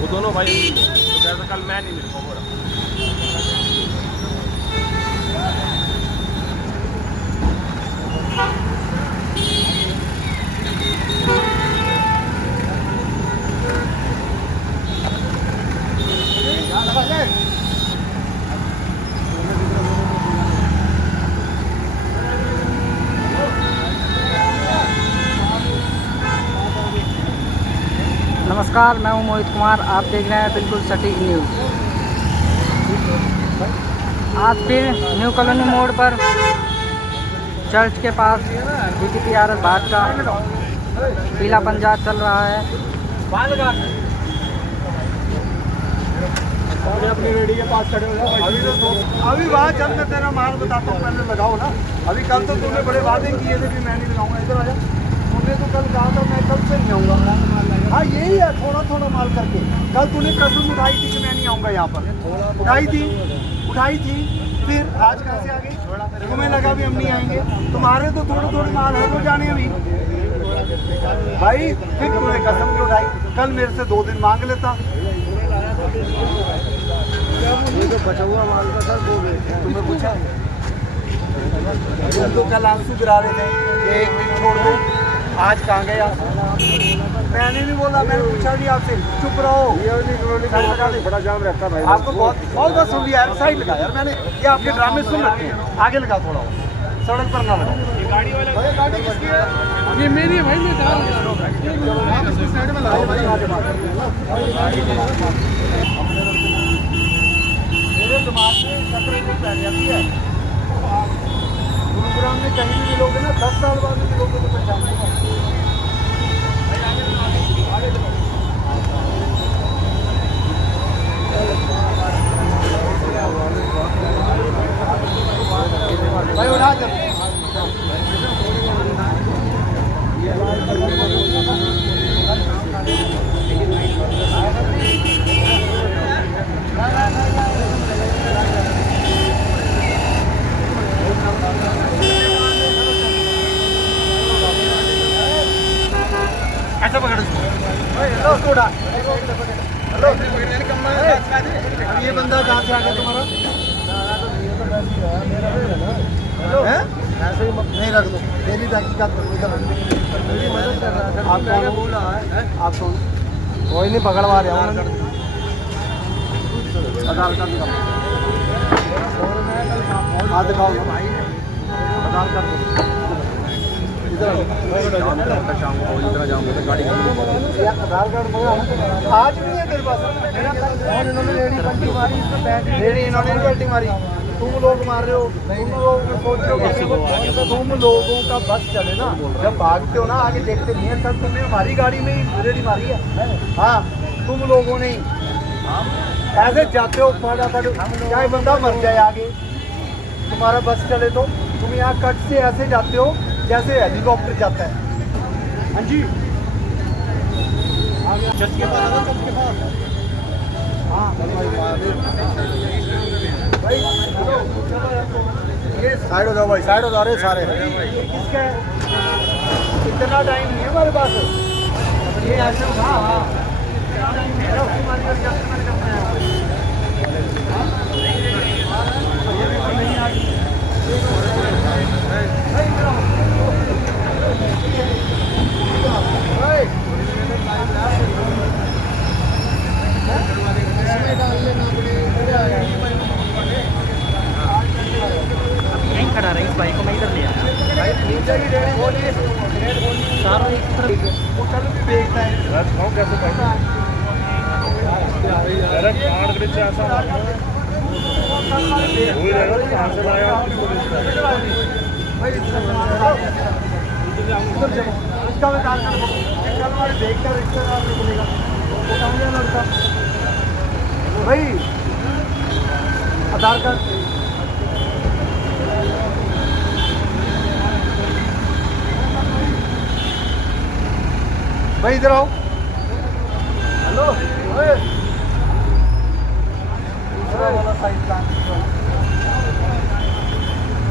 वो दोनों भाई तो कल मैं नहीं मिल पाऊंगा। नमस्कार, मैं हूं मोहित कुमार। आप देख रहे हैं बिल्कुल सटीक न्यूज़। आज फिर न्यू कॉलोनी मोड़ पर चर्च के पास DGPRS भाजपा पीला पंजा चल रहा है। अपनी रेडी के पास खड़े हो जाओ। अभी वहाँ चल मैं तेरा माल बताता हूँ, पहले लगाओ ना। अभी कल तो तूने बड़े वादे किए थे कि मैं नहीं लगाऊंगा। इधर आ जा। तूने तो कल कहा था मैं कल से नहीं आऊँगा। हाँ यही है, थोड़ा थोड़ा माल करके। कल तूने कसम उठाई थी कि मैं नहीं आऊँगा यहाँ पर। उठाई थी फिर आज कहाँ से आ गई? तुम्हें लगा भी हम नहीं आएंगे। तुम्हारे तो थोड़े थोड़े माल है तो जाने अभी भाई। फिर तूने कसम क्यों उठाई? कल मेरे से 2 दिन मांग लेता। ये जो बचा हुआ माल का सर वो तुम्हें पूछा? तुम तो कल आंसू गिरा रहे थे कि 1 दिन छोड़ दो। आज कहाँ गया? मैंने नहीं बोला, मैंने पूछा नहीं आपसे। चुप रहो। बड़ा जाम रहता है भाई। आपको बहुत सुन लिया यार। साइड लगा यार, मैंने ये आपके ड्रामे सुन रखे हैं। आगे लगा थोड़ा, सड़क पर ना लगाओ। ये गाड़ी वाला गाड़ी किसकी है? ये मेरी है भाई। मैं साइड में लगाओ भाई। मेरे दिमाग में चक्कर बैठ जाती है। गुरुग्राम में कहीं भी मिलोगे ना 10 साल बाद भी मिलोगे तो पहचान लेगा। भाई उठा जब ऐसा पकड़ हेलो थोड़ा हेलो। ये बंदा कहाँ से आ गया तुम्हारा? ऐसे ही नहीं रख दो। मेरी तहकीकात मेरी मदद कर रहा था। आप कौन बोला है? आप कौन? कोई नहीं, पकड़वा रहा हूँ। आधार कार्ड दिखाओ। हाँ दिखाओ भाई। आधार कार्ड आधार कार्ड आज भी है तेरे पास? इन्होंने पलटी मारी। तुम लोग मार रहे हो। तुम लोग सोच रहे हो तुम लोगों का बस चले ना, जब भागते हो ना आगे देखते नहीं है। तब तुमने हमारी गाड़ी में ही रेडी मारी है। हाँ तुम लोगों ने ऐसे जाते हो फटाफट, चाहे बंदा मर जाए आगे। तुम्हारा बस चले तो तुम यहाँ कट से ऐसे जाते हो जैसे हेलीकॉप्टर जाता है। हाँ जी चर्च के पास आना, चर्च के पास। हाँ भाई ये साइड हो जाओ भाई, साइड हो जा रहे सारे। किसका है? इतना टाइम नहीं है हमारे पास। ये ऐसे हाँ हाँ यहीं खड़ा रहा, इस बाइक को मैं इधर ले आया। सारा एक तरफ देखता है कैसे पैसा भाई। आधार कार्ड भाई इधर आओ। हेलो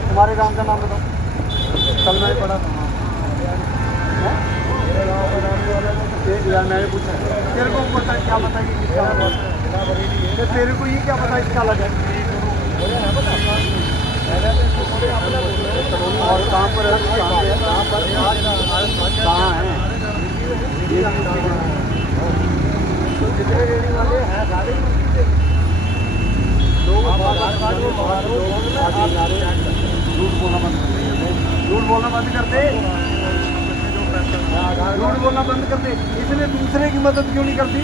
तुम्हारे गांव का नाम बताओ। कल मैं पढ़ा था। मैंने पूछा तेरे को पता है क्या पता है इसका तो तेरे को ये क्या पता इसका अलग है और कहाँ पर है कहाँ है ये जितने रेडी वाले हैं गाड़ी झूठ बोलना बंद कर दे झूठ बोलना बंद कर दे इसलिए दूसरे की मदद क्यों नहीं करती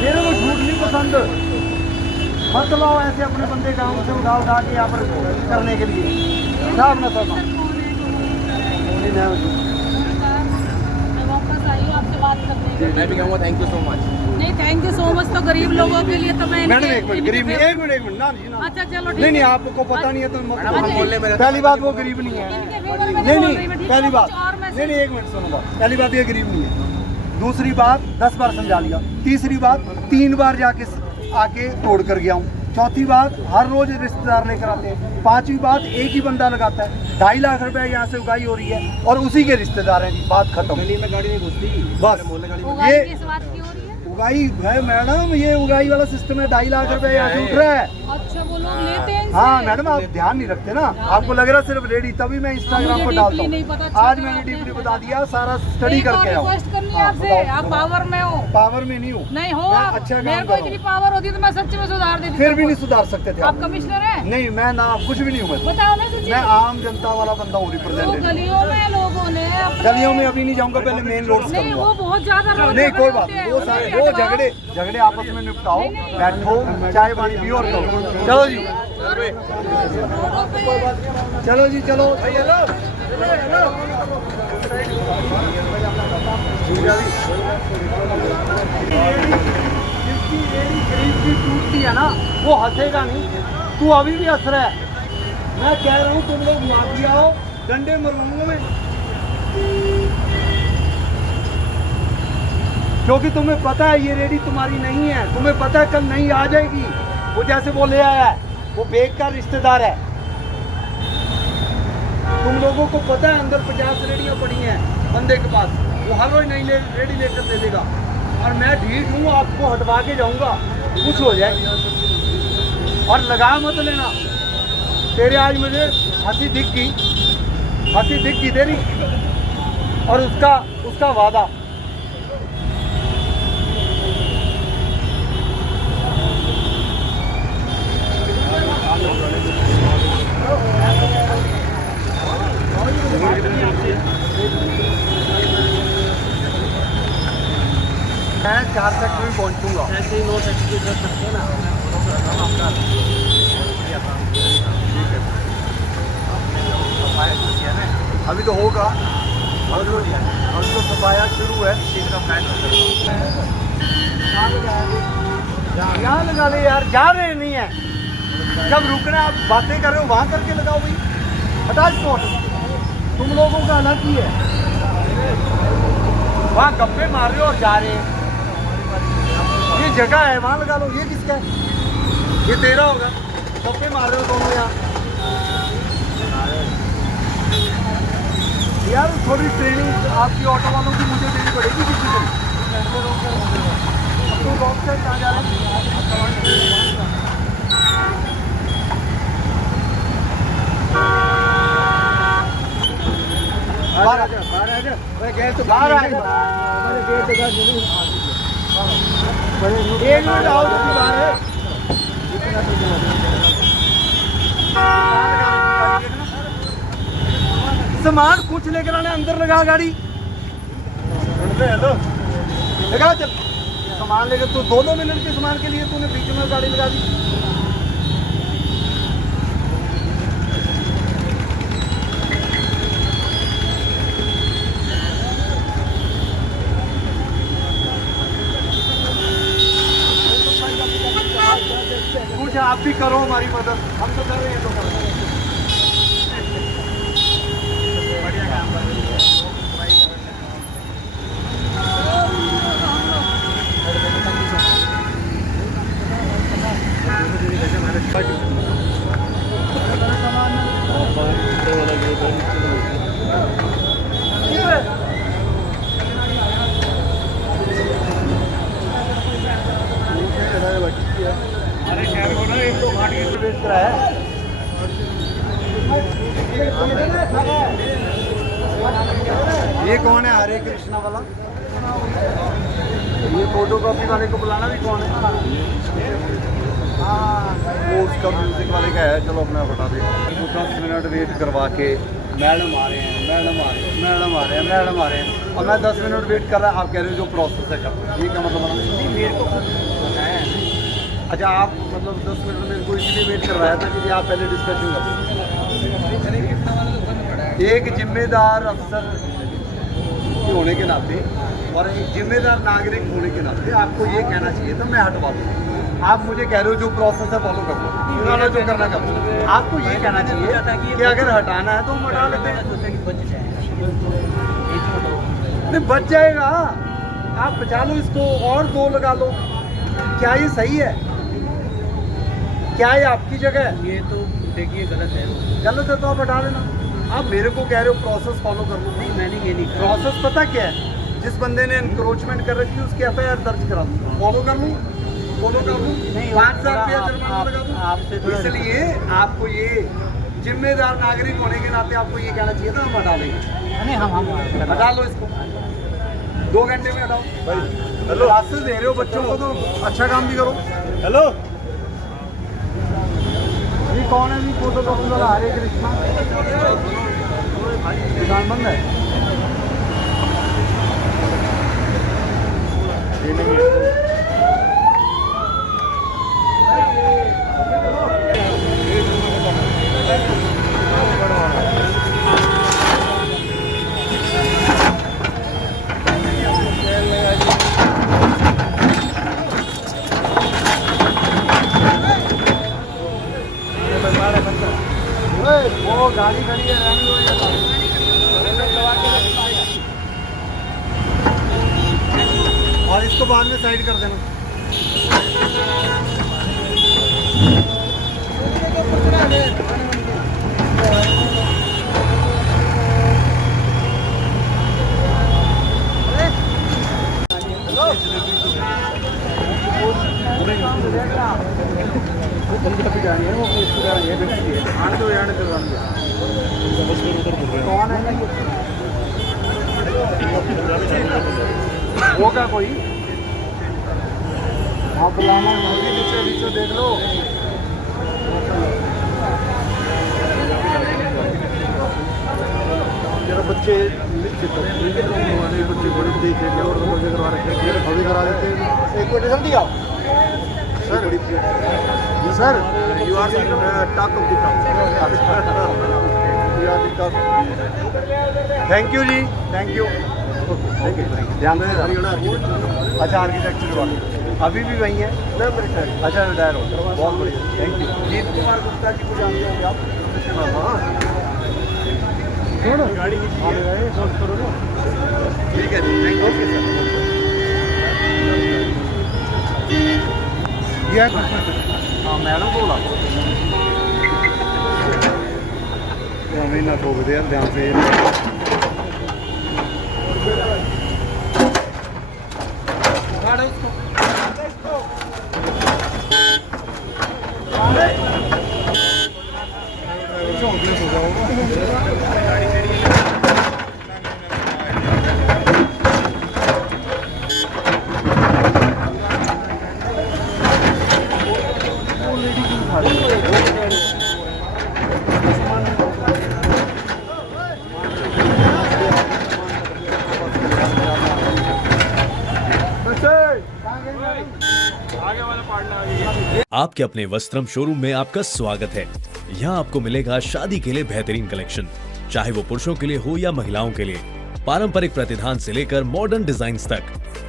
मेरे को झूठ नहीं पसंद मत लाओ ऐसे अपने बंदे गाँव से उठा के यहाँ पर करने के लिए साहब ना करना मैं भी कहूँगा थैंक यू सो मच। नहीं थैंक यू सो मच तो गरीब लोगों के लिए तो मैं मैडम एक मिनट गरीब नहीं एक मिनट ना जी ना अच्छा चलो ठीक नहीं नहीं है। आपको पता नहीं है तो मत मैडम, हम बोलने में पहली बात वो गरीब नहीं है इनके फेवर में नहीं बोल रही नहीं मैं, ठीक है? पहली बात कुछ और मैं नहीं नहीं एक मिनट सुनो बात पहली बात ये गरीब नहीं है दूसरी बात 10 बार समझा लिया तीसरी बात 3 बार जाके आके तोड़ कर गया हूँ चौथी बात हर रोज रिश्तेदार लेकर आते हैं पांचवी बात एक ही बंदा लगाता है 2.5 लाख रुपए यहाँ से उगाई हो रही है और उसी के रिश्तेदार हैं जी बात खत्म गली में गाड़ी नहीं घुसती बस उगाई ये किस बात की हो रही है? उगाई है मैडम ये उगाई वाला सिस्टम है 2.5 लाख रुपए यहाँ से उठ रहा है अच्छा वो लोग लेते हैं हाँ इनसे? मैडम आप ध्यान नहीं रखते ना आपको लग रहा सिर्फ रेडी तभी मैं इंस्टाग्राम पर मुझे डालता deeply नहीं पता हूँ चल आज रहा मैंने है। डीपली बता दिया सारा स्टडी एक और करके आओ रिक्वेस्ट करनी है हाँ, आपसे बताओ, आप बताओ। पावर में हो पावर में नहीं हूँ नहीं हो मैं आप अच्छा मेरे काम को कर रहा इतनी हूँ पावर होती तो मैं सच्ची में सुधार देती फिर भी सबको। नहीं सुधार सकते थे आप कमिश्नर हैं नहीं मैं ना कुछ भी नहीं हूँ मैं बताओ ना सच्ची मैं आम जनता वाला बंदा हूँ तो रिप्रेजेंटेटिव गलियों में लोगों ने अपने- गलियों में अभी नहीं जाऊंगा पहले मेन रोड से नहीं वो करूंगा बहुत ज्यादा रोड नहीं झगड़े कोई बात होते हैं, नहीं वो उन्हें सारे भी वो हटवाओ। झगड़े आपस में निपटाओ बैठो चाय पानी पियो और करो चलो जी रोडों पे चलो जी चलो हेलो जिसकी एड़ी गरीब की टूटती है ना वो हंसेगा नहीं तू अभी भी हंस रहा है मैं कह रहा हूँ तुम लोग माफिया हो डंडे मरवाऊंगा मैं क्योंकि तुम्हें पता है ये रेडी तुम्हारी नहीं है तुम्हें पता है कल नहीं आ जाएगी वो जैसे वो ले आया है वो बेग का रिश्तेदार है तुम लोगों को पता है अंदर 50 रेडियां पड़ी हैं बंदे के पास वो हर रोज नई रेडी लेकर दे देगा और मैं ढीठ हूँ आपको हटवा के जाऊंगा कुछ हो जाए और लगा मत लेना तेरे आज मुझे हंसी दिख गई तेरी और उसका वादा मैं 4 सेक्टर में पहुंचूंगा ऐसे ही नो टैक्सी कर सकते हैं ना अभी तो होगा अभी तो सफाया शुरू है यहाँ लगा ले यार जा रहे नहीं है जब रुकना आप बातें कर रहे हो वहाँ करके लगाओ भाई हटा स्पॉट तुम लोगों का अलग ही है वहाँ गप्पे मार रहे हो और जा रहे हैं ये जगह है वहाँ लगा लो ये किसका है ये तेरा होगा गप्पे मार रहे हो दोनों यहाँ यार थोड़ी ट्रेनिंग आपकी ऑटो वालों की मुझे देनी पड़ेगी किसी को अब तो रॉन्ग साइड कहाँ जा रहे बाहर आ जा बाहर आ जा एक मिनट आओ तुम बाहर है सामान कुछ लेकर आने अंदर लगा गाड़ी लगा चल सामान लेकर तू 2 मिनट के सामान के लिए तूने बीच में गाड़ी लगा दी कुछ आप भी करो हमारी मदद हम तो कर रहे हैं तो कर रहे हैं ये कौन है हरे कृष्णा वाला? ये फोटोकॉपी वाले को बुलाना भी कौन है? वो उसका म्यूजिक वाले का है। चलो अपना बता दे। 10 मिनट वेट करवा के मैडम आ रहे हैं, मैडम आ रहे हैं, मैडम आ रहे हैं, मैडम आ रहे हैं, और मैं 10 मिनट वेट कर रहा। आप कह रहे हो जो प्रोसेस है कर, ये क्या मतलब बना? मेरे को बताया। अच्छा, आप मतलब 10 मिनट में को इसलिए वेट करवाया था कि आप पहले डिस्कशन कर। एक जिम्मेदार अफसर होने के नाते और एक जिम्मेदार नागरिक होने के नाते आपको ये कहना चाहिए तो मैं हटवा दूँ। आप मुझे कह रहे हो जो प्रोसेस है फॉलो कर लो, जो करना कर लो। आपको ये कहना चाहिए कि अगर हटाना है तो हम हटा लेते हैं। नहीं, बच जाएगा। आप बचा लो इसको और 2 लगा लो। क्या ये सही है? क्या ये आपकी जगह है? ये तो देखिए गलत है। गलत है तो आप हटा लेना। आप मेरे को कह रहे हो प्रोसेस फॉलो कर लो। नहीं, मैंने ये नहीं कहा। प्रोसेस पता क्या है? जिस बंदे ने इंक्रोचमेंट कर रखी है उसकी FIR दर्ज करा दूँ। फॉलो कर लूँ, फॉलो कर लूँ, 5,000 रुपया जुर्माना लगा दूँ। इसलिए आपको ये जिम्मेदार नागरिक होने के नाते आपको ये कहना चाहिए था हम हटा लेंगे। नहीं, हम हटा लो इसको, 2 घंटे में हटाओ। हेलो, क्लासेस दे रहे हो बच्चों को तो अच्छा काम भी करो। हेलो, ये कौन है? फोटोकॉपी वाला हरे कृष्णा दुकान बंद है। वो गाड़ी खड़ी है, रहने दो ये। और इसको बाद में साइड कर देना। कौन है? होगा कोई? हाँ, बुलाना होगी। नीचे नीचे देख लो। जरा बच्चे बच्चे बड़े देख रहे और करवा रखे अभी करा देते। एक को रिजल्ट दिया sir. Sir, you are talk of the town. Thank you ji, thank you. ध्यान से। अच्छा, आर्किटेक्चर वाले अभी भी वही है? अच्छा, रिटायर हो। बहुत बढ़िया, थैंक यू। जीत कुमार गुप्ता जी को जानते होंगे आप? हाँ, गाड़ी करो ना। ठीक है जी, थैंक यू। Okay sir. हाँ, मैडम को बुला। हमें ना ठोक दे यार, ध्यान से। आपके अपने वस्त्रम शोरूम में आपका स्वागत है। यहाँ आपको मिलेगा शादी के लिए बेहतरीन कलेक्शन, चाहे वो पुरुषों के लिए हो या महिलाओं के लिए। पारंपरिक प्रतिधान से लेकर मॉडर्न डिजाइन तक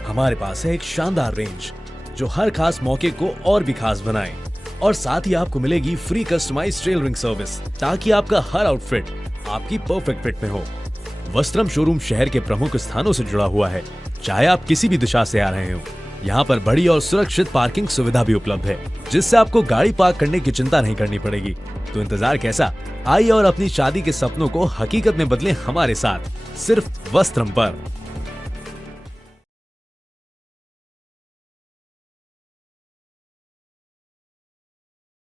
हमारे पास है एक शानदार रेंज जो हर खास मौके को और भी खास बनाए। और साथ ही आपको मिलेगी फ्री कस्टमाइज्ड टेलरिंग सर्विस, ताकि आपका हर आउटफिट आपकी परफेक्ट फिट में हो। वस्त्रम शोरूम शहर के प्रमुख स्थानों से जुड़ा हुआ है। चाहे आप किसी भी दिशा से आ रहे हो, यहाँ पर बड़ी और सुरक्षित पार्किंग सुविधा भी उपलब्ध है, जिससे आपको गाड़ी पार्क करने की चिंता नहीं करनी पड़ेगी। तो इंतजार कैसा? आइए और अपनी शादी के सपनों को हकीकत में बदलें हमारे साथ, सिर्फ वस्त्रम पर।